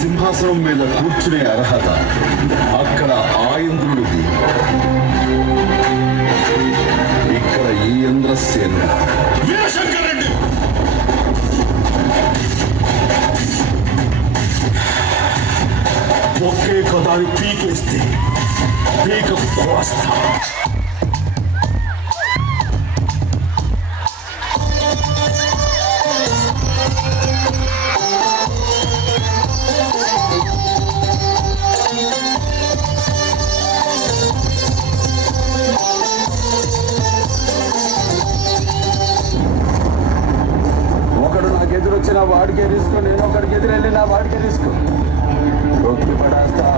సింహాసనం మీద కూర్చునే అర్హత అక్కడ ఆ ఇంద్రుడిది, ఇక్కడ ఈ ఇంద్రసేన. ఒకే కదాన్ని పీకేస్తే పీక కోస్తా. ఒకడు నాకు ఎదురొచ్చిన వాడికే రిస్క్, నేను ఒకడికి ఎదురెళ్ళిన వాడికే రిస్క్. రొక్కి పడేస్తా.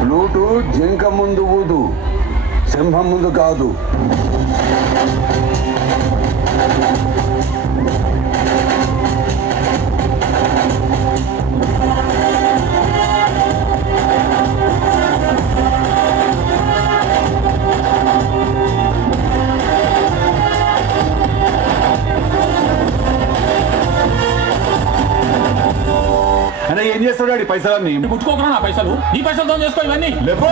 ఫ్లూటు జింక ముందు ఊదు, సింహం ముందు కాదు. ఏం చేస్తాడు పైసలన్నీ? పుచ్చుకోకరా నా పైసలు, నీ పైసలు దోం చేసుకో ఇవన్నీ. లేపో,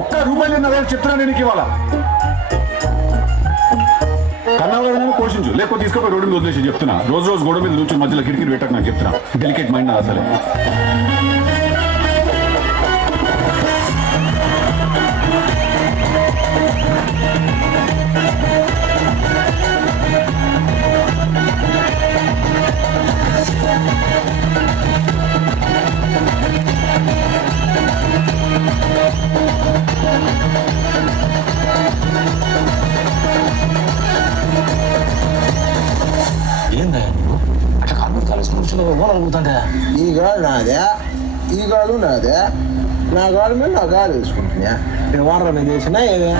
ఒక్క రూపాయలు నా దగ్గర చెప్తున్నా నేను ఇవాళ. కన్నవాళ్ళని పోషించు, లేకపోతే తీసుకుపోయి రోడ్డు మీద వదిలేసి చెప్తున్నా. రోజు రోజు గోడ మీద కూర్చొని మధ్యలో కిరికిరి పెట్టకు నాకు చెప్తున్నా. డెలికేట్ మైండ్ నా అసలే. ఈ గాడు నాదే, ఈ గాడు నాదే. నా గాడు మీద నా గాడు వేసుకుంటున్నా. నేను వాటర్ మీద వేసినా ఏదే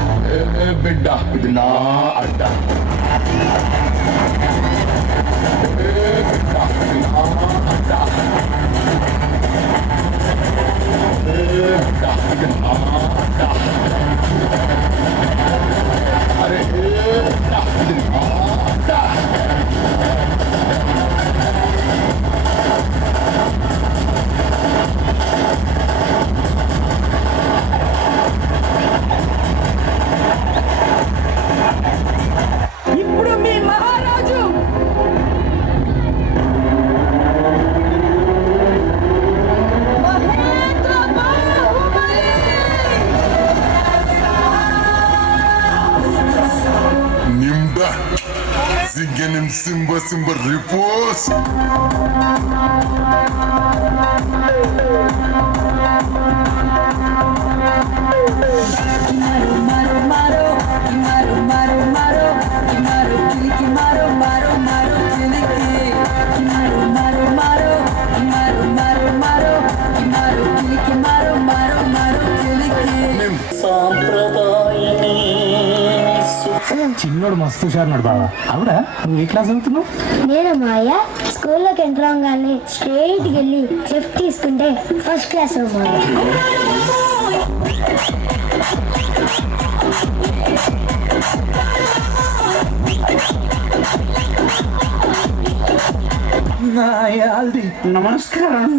బిడ్డ, ఇది నా అడ్డ. అరే ఇది నా అడ్డ. ఇప్పుడు మీ మహారాజు Mahindra Baahubali. Nimba, Zigenim Simba Simba repose. Maro maro maro maro maro maro maro kiliki maro maro maro kiliki maro maro maro maro maro maro maro kiliki maro maro maro kiliki. చిన్నోడు మస్తు హుషారున్నాడు బాబా. అవునా, నువ్వు ఏ క్లాస్ చదువుతున్నావు? నేను మాయ స్కూల్లోకి ఎంటర్ అవగానే స్ట్రైట్కి వెళ్ళి chef తీసుకుంటే first class మాయ. నమస్కారం.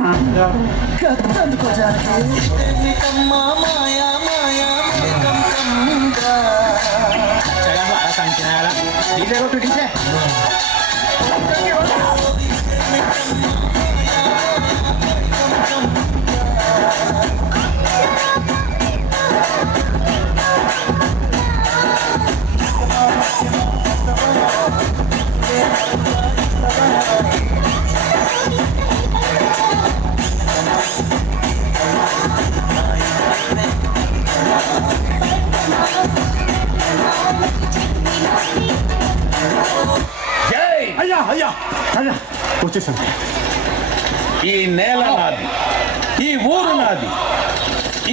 అయ్యా అయ్యా అయ్యా వచ్చేసాను. ఈ నేల నాది, ఈ ఊరు నాది,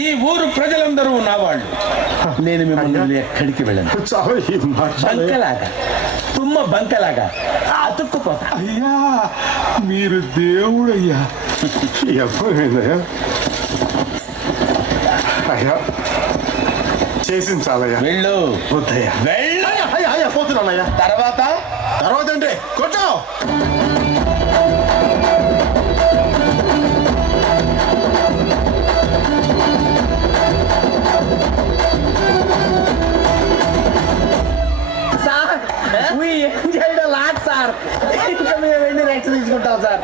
ఈ ఊరు ప్రజలందరూ నా వాళ్ళు. నేను మిమ్మల్ని ఎక్కడికి వెళ్ళను. బంకలాగా, తుమ్మ బంకలాగా అతుక్కుపోతా. అయ్యా మీరు దేవుడయ్యా. ఎప్పుడైందయ్యా? అయ్యా చేసింది చాలయ్యా. వెళ్ళు వద్దయ్యా. వెళ్ళు. అయ్యా అయ్యా పోతున్నానయ్యా. తర్వాత తర్వాత ఏంటి కొట్టు. Sir we enjoyed a lot, sir. ఇంకా మేము వెళ్ళి రెక్స్ తీసుకుంటాం సార్.